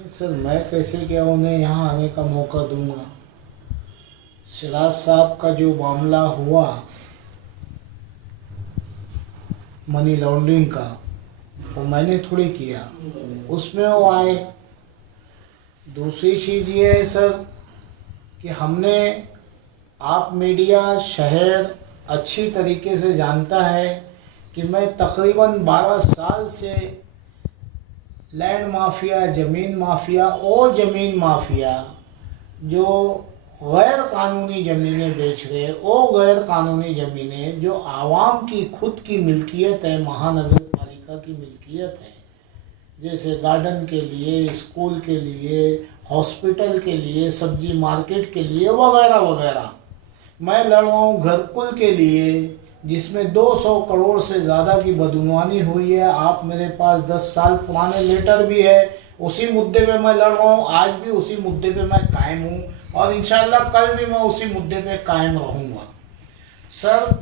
नहीं सर, मैं कैसे क्या उन्हें यहाँ आने का मौका दूंगा। सिराज साहब का जो मामला हुआ मनी लॉन्ड्रिंग का, वो मैंने थोड़ी किया, उसमें वो आए। दूसरी चीज़ ये है सर कि हमने, आप मीडिया शहर अच्छी तरीके से जानता है कि मैं तकरीबन 12 साल से लैंड माफिया, ज़मीन माफिया और ज़मीन माफिया जो गैर कानूनी ज़मीनें बेच रहे हैं, वो गैर कानूनी ज़मीनें जो आवाम की खुद की मिल्कियत है, महानगर पालिका की मिल्कियत है, जैसे गार्डन के लिए, स्कूल के लिए, हॉस्पिटल के लिए, सब्जी मार्केट के लिए वगैरह वगैरह, मैं लड़ रहा हूँ घरकुल के लिए जिसमें 200 करोड़ से ज़्यादा की बदगुमानी हुई है। आप मेरे पास 10 साल पुराने लेटर भी है, उसी मुद्दे पे मैं लड़ रहा हूँ। आज भी उसी मुद्दे पे मैं कायम हूँ और इंशाल्लाह कल भी मैं उसी मुद्दे पे कायम रहूँगा। सर,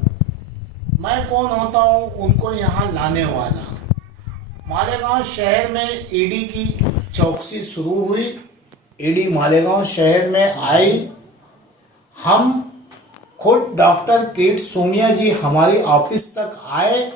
मैं कौन होता हूँ उनको यहाँ लाने वाला। मालेगांव शहर में ईडी की चौकसी शुरू हुई, ईडी मालेगांव शहर में आई। हम खुद डॉक्टर किट सोमिया जी हमारी ऑफिस तक आए।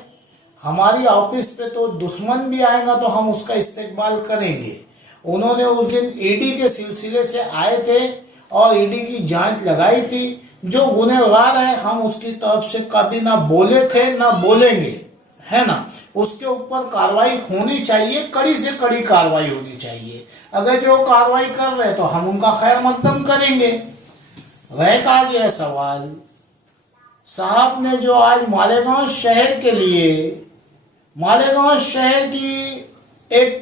हमारी ऑफिस पे तो दुश्मन भी आएगा तो हम उसका इस्तेमाल करेंगे। उन्होंने उस दिन ईडी के सिलसिले से आए थे और ईडी की जांच लगाई थी। जो गुनहगार है हम उसकी तरफ से कभी ना बोले थे ना बोलेंगे, है ना। उसके ऊपर कार्रवाई होनी चाहिए, कड़ी से कड़ी कार्रवाई होनी चाहिए। अगर जो कार्रवाई कर रहे तो हम उनका खैर मकदम करेंगे। रह का गया सवाल, साहब ने जो आज मालेगांव शहर के लिए, मालेगांव शहर की एक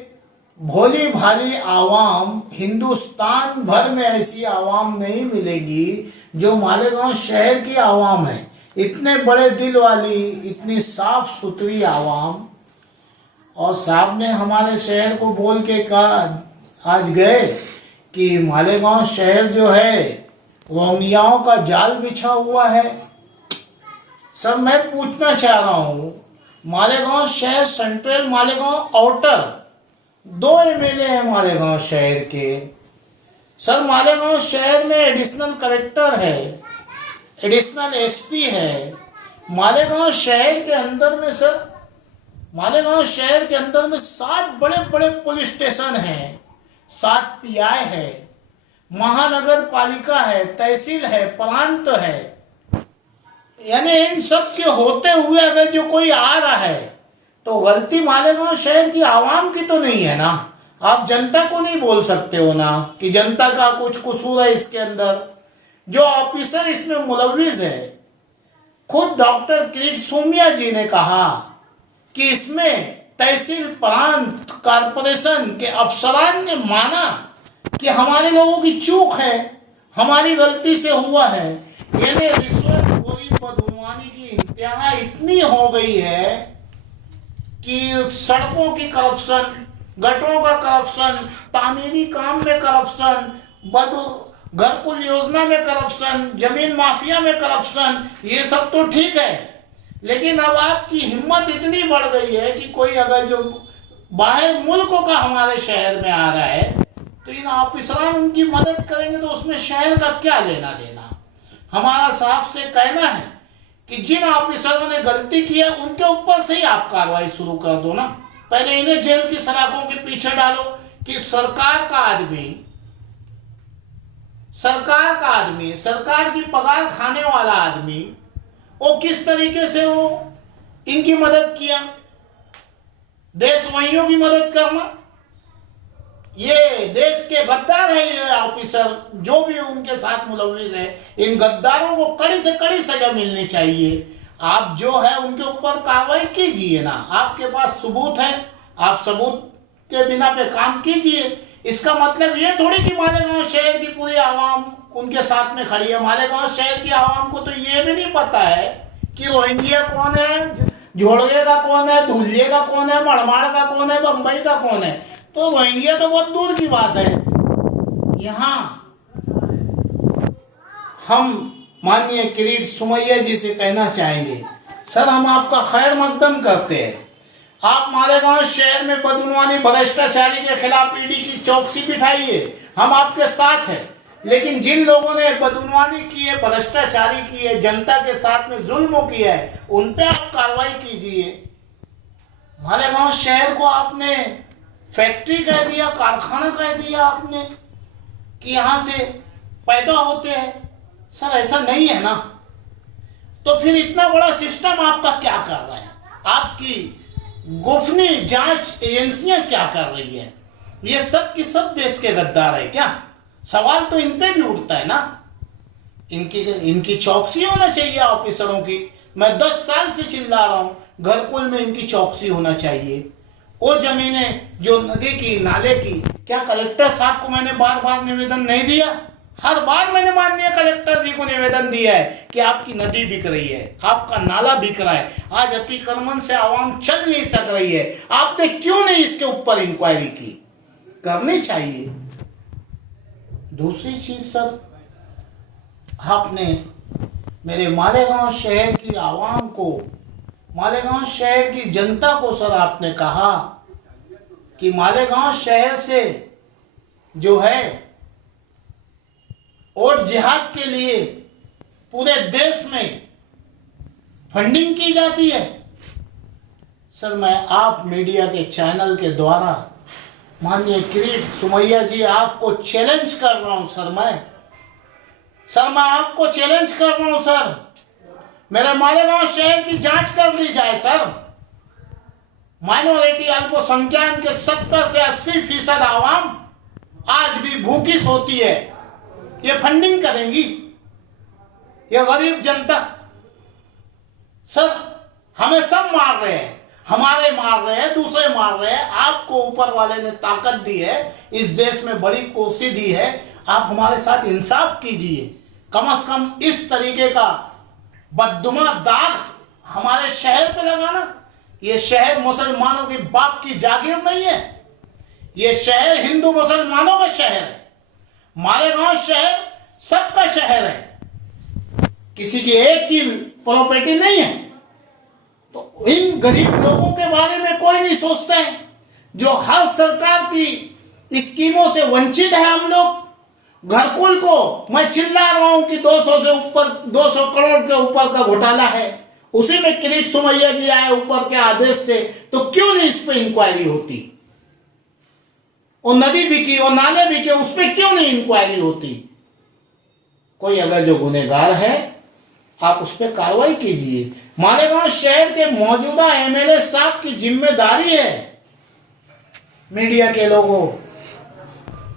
भोली भाली आवाम, हिंदुस्तान भर में ऐसी आवाम नहीं मिलेगी जो मालेगांव शहर की आवाम है। इतने बड़े दिल वाली, इतनी साफ सुथरी आवाम। और साहब ने हमारे शहर को बोल के कहा, आज गए कि मालेगांव शहर जो है रोमियाओं का जाल बिछा हुआ है। सर, मैं पूछना चाह रहा हूँ, मालेगांव शहर सेंट्रल, मालेगांव आउटर, 2 एमएलए हैं मालेगांव शहर के। सर, मालेगांव शहर में एडिशनल कलेक्टर है, एडिशनल एसपी है। मालेगांव शहर के अंदर में सर, मालेगांव शहर के अंदर में 7 बड़े बड़े पुलिस स्टेशन हैं, 7 पीआई है, महानगर पालिका है, तहसील है, प्रांत है। यानी इन सब के होते हुए अगर जो कोई आ रहा है तो गलती मालेगांव शहर की आवाम की तो नहीं है ना। आप जनता को नहीं बोल सकते हो ना कि जनता का कुछ कसूर है इसके अंदर। जो ऑफिसर इसमें मुलविस है, खुद डॉक्टर किरीट सोमिया जी ने कहा कि इसमें तहसील, प्रांत, कारपोरेशन के अफसरान ने माना कि हमारे लोगों की चूक है, हमारी गलती से हुआ है। यानी रिश्वतखोरी, बदगुमानी की इंतहा इतनी हो गई है कि सड़कों की करप्शन, गटरों का करप्शन, तामीरी काम में करप्शन, घरकुल योजना में करप्शन, जमीन माफिया में करप्शन, ये सब तो ठीक है। लेकिन अब आपकी हिम्मत इतनी बढ़ गई है कि कोई अगर जो बाहर मुल्कों का हमारे शहर में आ रहा है तो इन ऑफिसरान उनकी मदद करेंगे तो उसमें शहर का क्या लेना देना। हमारा साफ से कहना है कि जिन ऑफिसरों ने गलती की है उनके ऊपर से ही आप कार्रवाई शुरू कर दो ना। पहले इन्हें जेल की सलाखों के पीछे डालो कि सरकार का आदमी, सरकार की पगार खाने वाला आदमी, वो किस तरीके से वो इनकी मदद किया। देशवाहियों की मदद करना, ये देश के गद्दार है ये ऑफिसर जो भी उनके साथ मुलविस है। इन गद्दारों को कड़ी से कड़ी सजा मिलनी चाहिए। आप जो है उनके ऊपर कार्रवाई कीजिए ना। आपके पास सबूत है, आप सबूत के बिना पे काम कीजिए। इसका मतलब ये थोड़ी कि मालेगांव शहर की पूरी आवाम उनके साथ में खड़ी है। मालेगांव शहर की आवाम को तो ये भी नहीं पता है कि रोहिंग्या कौन है, झोड़गे का कौन है, धुलिये का कौन है, मड़माड़ का कौन है, बम्बई का कौन है। तो रोहिंग्या तो बहुत दूर की बात है। यहाँ हम माननीय किरीट सोमैया जी से कहना चाहेंगे, सर हम आपका खैर मकदम करते हैं। आप मालेगांव शहर में बदनवानी भ्रष्टाचारी के खिलाफ ईडी की चौकसी बिठाइए, हम आपके साथ हैं। लेकिन जिन लोगों ने बदनवानी की है, भ्रष्टाचारी की है, जनता के साथ में जुल्म किया है, उन पे आप कार्रवाई कीजिए। मालेगांव शहर को आपने फैक्ट्री कह दिया, कारखाना कह दिया आपने कि यहां से पैदा होते हैं। सर ऐसा नहीं है ना। तो फिर इतना बड़ा सिस्टम आपका क्या कर रहा है? आपकी गोपनीय जांच एजेंसियां क्या कर रही है? ये सब की सब देश के गद्दार है क्या? सवाल तो इन पे भी उठता है ना। इनकी चौकसी होना चाहिए ऑफिसरों की। मैं 10 साल से चिल्ला रहा हूं, घरकुल में इनकी चौकसी होना चाहिए। वो जमीनें जो नदी की, नाले की, क्या कलेक्टर साहब को मैंने बार बार निवेदन नहीं दिया? हर बार मैंने माननीय कलेक्टर जी को निवेदन दिया है कि आपकी नदी बिक रही है, आपका नाला बिक रहा है। आज अतिक्रमण से आवाम चल नहीं सक रही है। आपने क्यों नहीं इसके ऊपर इंक्वायरी की? करनी चाहिए। दूसरी चीज सर, आपने मेरे मालेगांव शहर की आवाम को, मालेगांव शहर की जनता को सर आपने कहा कि मालेगांव शहर से जो है और जिहाद के लिए पूरे देश में फंडिंग की जाती है। सर मैं आप मीडिया के चैनल के द्वारा माननीय किरीट सोमैया जी आपको चैलेंज कर रहा हूं सर। मैं आपको चैलेंज कर रहा हूं सर, मेरे मालेगांव शहर की जांच कर ली जाए सर। माइनॉरिटी अल्पसंख्यक के 70 से 80% आवाम आज भी भूखी सोती है। ये फंडिंग करेंगी ये गरीब जनता? सर हमें सब मार रहे हैं, हमारे मार रहे हैं, दूसरे मार रहे हैं। आपको ऊपर वाले ने ताकत दी है, इस देश में बड़ी कुर्सी दी है, आप हमारे साथ इंसाफ कीजिए। कम से कम इस तरीके का बददुमा दाग हमारे शहर पे लगाना। ये शहर मुसलमानों की बाप की जागीर नहीं है, ये शहर हिंदू मुसलमानों का शहर है। मालेगांव शहर सबका शहर है, किसी की एक की प्रॉपर्टी नहीं है। तो इन गरीब लोगों के बारे में कोई नहीं सोचता है, जो हर सरकार की स्कीमों से वंचित है। हम लोग घरकुल को मैं चिल्ला रहा हूं कि 200 से ऊपर, 200 करोड़ के ऊपर का घोटाला है, उसी में किरीट सोमैया जी आए ऊपर के आदेश से। तो क्यों नहीं इस पे इंक्वायरी होती? और नदी बिकी और नाले बिके, उस पर क्यों नहीं इंक्वायरी होती? कोई अगर जो गुनहगार है आप उस पर कार्रवाई कीजिए। मालेगांव शहर के मौजूदा एमएलए साहब की जिम्मेदारी है। मीडिया के लोगों,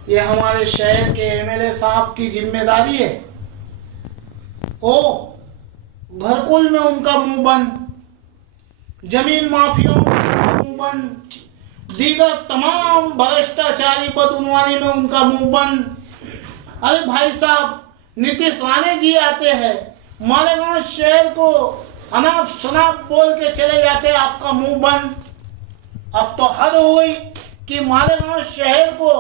ये हमारे शहर के एमएलए साहब की जिम्मेदारी है। ओ घरकुल में उनका मुंह बंद, जमीन माफियाओं का मुंह बंद, दीगर तमाम भ्रष्टाचारी बदनवानी में उनका मुंह बंद। अरे भाई साहब, नीतीश राणे जी आते हैं, मालेगांव शहर को अनाप शनाप बोल के चले जाते हैं, आपका मुंह बंद। अब तो हद हो गई कि मालेगांव शहर को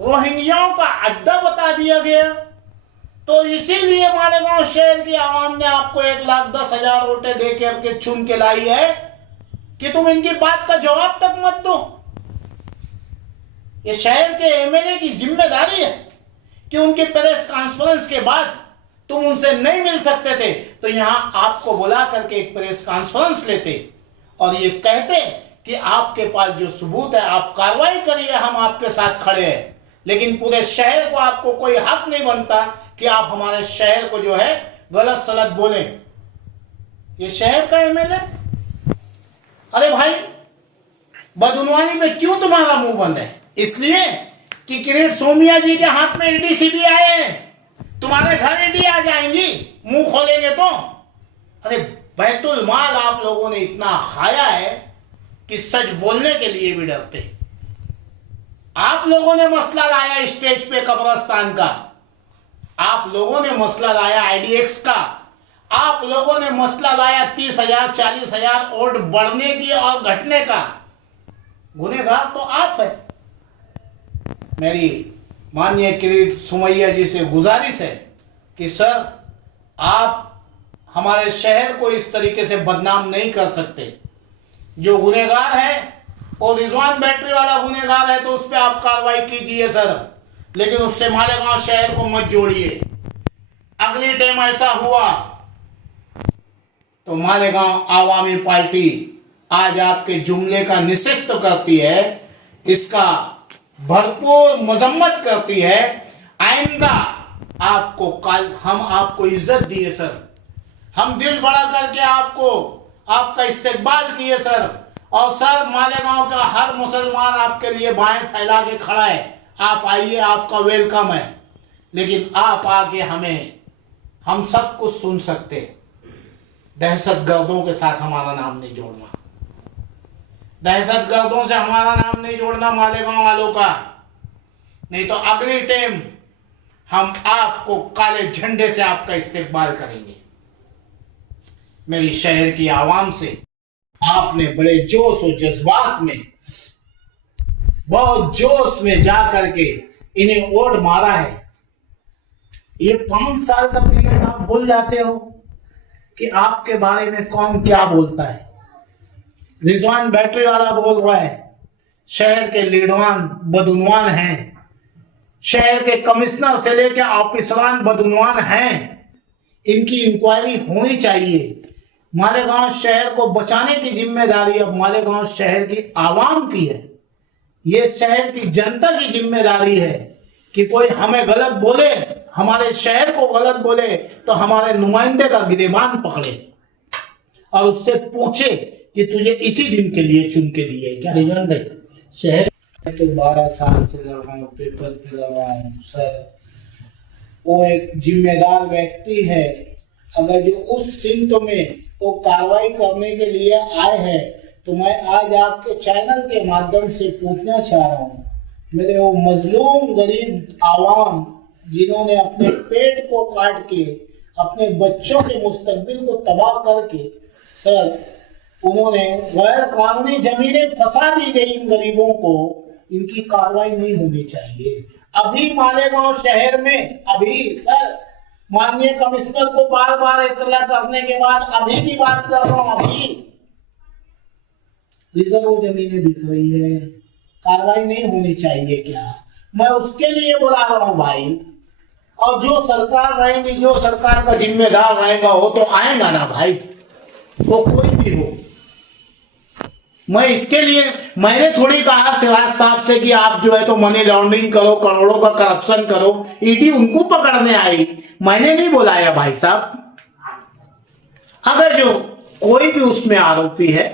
रोहिंग्याओं का अड्डा बता दिया गया। तो इसीलिए मालेगांव शहर की आवाम ने आपको 1,10,000 वोटें दे करके चुन के लाई है कि तुम इनकी बात का जवाब तक मत दो। ये शहर के एमएलए की जिम्मेदारी है कि उनके प्रेस कॉन्फ्रेंस के बाद तुम उनसे नहीं मिल सकते थे तो यहां आपको बुला करके एक प्रेस कॉन्फ्रेंस लेते और ये कहते कि आपके पास जो सबूत है आप कार्रवाई करिए, हम आपके साथ खड़े हैं। लेकिन पूरे शहर को आपको कोई हक नहीं बनता कि आप हमारे शहर को जो है गलत सलत बोलें। ये शहर का एमएलए, अरे भाई बदनवानी में क्यों तुम्हारा मुंह बंद है? इसलिए कि किरीट सोमैया जी के हाथ में ईडी सीबीआई है, तुम्हारे घर ईडी आ जाएंगी मुंह खोलेंगे तो। अरे बैतुल माल आप लोगों ने इतना खाया है कि सच बोलने के लिए भी डरते। आप लोगों ने मसला लाया स्टेज पे कब्रिस्तान का, आप लोगों ने मसला लाया आईडीएक्स का, आप लोगों ने मसला लाया 30,000 40,000 वोट बढ़ने की और घटने का। गुनहगार तो आप है। मेरी माननीय किरीट सोमैया जी से गुजारिश है कि सर आप हमारे शहर को इस तरीके से बदनाम नहीं कर सकते। जो गुनहगार है और रिजवान बैटरी वाला गुनहगार है तो उस पर आप कार्रवाई कीजिए सर, लेकिन उससे मालेगांव शहर को मत जोड़िए। अगली टाइम ऐसा हुआ तो मालेगांव आवामी पार्टी आज आपके जुमले का निषेध तो करती है, इसका भरपूर मजम्मत करती है। आइंदा आपको कल हम आपको इज्जत दिए सर, हम दिल बड़ा करके आपको आपका इस्तेकबाल किए सर, और सर मालेगांव का हर मुसलमान आपके लिए बाएं फैला के खड़ा है, आप आइए, आपका वेलकम है। लेकिन आप आके हम सब कुछ सुन सकते, दहशतगर्दों के साथ हमारा नाम नहीं जोड़ना, दहशतगर्दों से हमारा नाम नहीं जोड़ना मालेगांव वालों का, नहीं तो अगली टाइम हम आपको काले झंडे से आपका इस्तेकबाल करेंगे। मेरी शहर की आवाम से आपने बड़े जोश और जज्बात में, बहुत जोश में जा करके इन्हें वोट मारा है। ये 5 साल का पीरियड आप भूल जाते हो कि आपके बारे में कौन क्या बोलता है। रिजवान बैटरी वाला बोल रहा है शहर के लीडवान बदउनवान हैं, शहर के कमिश्नर से लेकर ऑफिसरान बदउनवान हैं, इनकी इंक्वायरी होनी चाहिए। मालेगांव शहर को बचाने की जिम्मेदारी अब मालेगांव शहर की आवाम की है, ये शहर की जनता की जिम्मेदारी है कि कोई हमें गलत बोले, हमारे शहर को गलत बोले तो हमारे नुमाइंदे का गिरेबान पकड़े और उससे पूछे कि तुझे इसी दिन के लिए चुन के दिए क्या। शहर तो 12 साल से लड़ रहा हूँ, पेपर पे लड़ रहा हूँ सर। वो एक जिम्मेदार व्यक्ति है, अगर जो उस सिमत में वो कार्रवाई करने के लिए आए हैं तो मैं आज आपके चैनल के माध्यम से पूछना चाह रहा हूँ, मेरे वो मजलूम गरीब आवाम जिन्होंने अपने पेट को काट के अपने बच्चों के मुस्तकबिल को तबाह करके सर उन्होंने गैर कानूनी जमीनें फंसा दी गई इन गरीबों को, इनकी कार्रवाई नहीं होनी चाहिए। अभी मालेगांव शहर में अभी सर माननीय कमिश्नर को बार बार इत्तला करने के बाद अभी की बात कर रहा हूं, अभी रिजर्व जमीनें बिक रही है, कार्रवाई नहीं होनी चाहिए क्या? मैं उसके लिए बुला रहा हूं भाई। और जो सरकार रहेगी, जो सरकार का जिम्मेदार रहेगा वो तो आएगा ना भाई, वो कोई भी हो। मैं इसके लिए मैंने थोड़ी कहा सिराज साहब से कि आप जो है तो मनी लॉन्ड्रिंग करो, करोड़ों का करप्शन करो, ईडी उनको पकड़ने आई, मैंने नहीं बुलाया भाई साहब। अगर जो कोई भी उसमें आरोपी है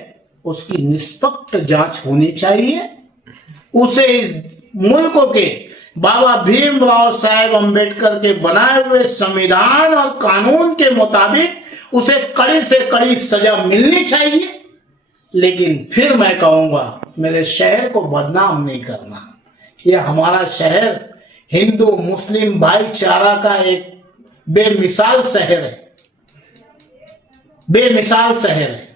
उसकी निष्पक्ष जांच होनी चाहिए, उसे इस मुल्क के बाबा भीमराव साहेब अंबेडकर के बनाए हुए संविधान और कानून के मुताबिक उसे कड़ी से कड़ी सजा मिलनी चाहिए। लेकिन फिर मैं कहूंगा मेरे शहर को बदनाम नहीं करना। यह हमारा शहर हिंदू मुस्लिम भाईचारा का एक बेमिसाल शहर है, बेमिसाल शहर है।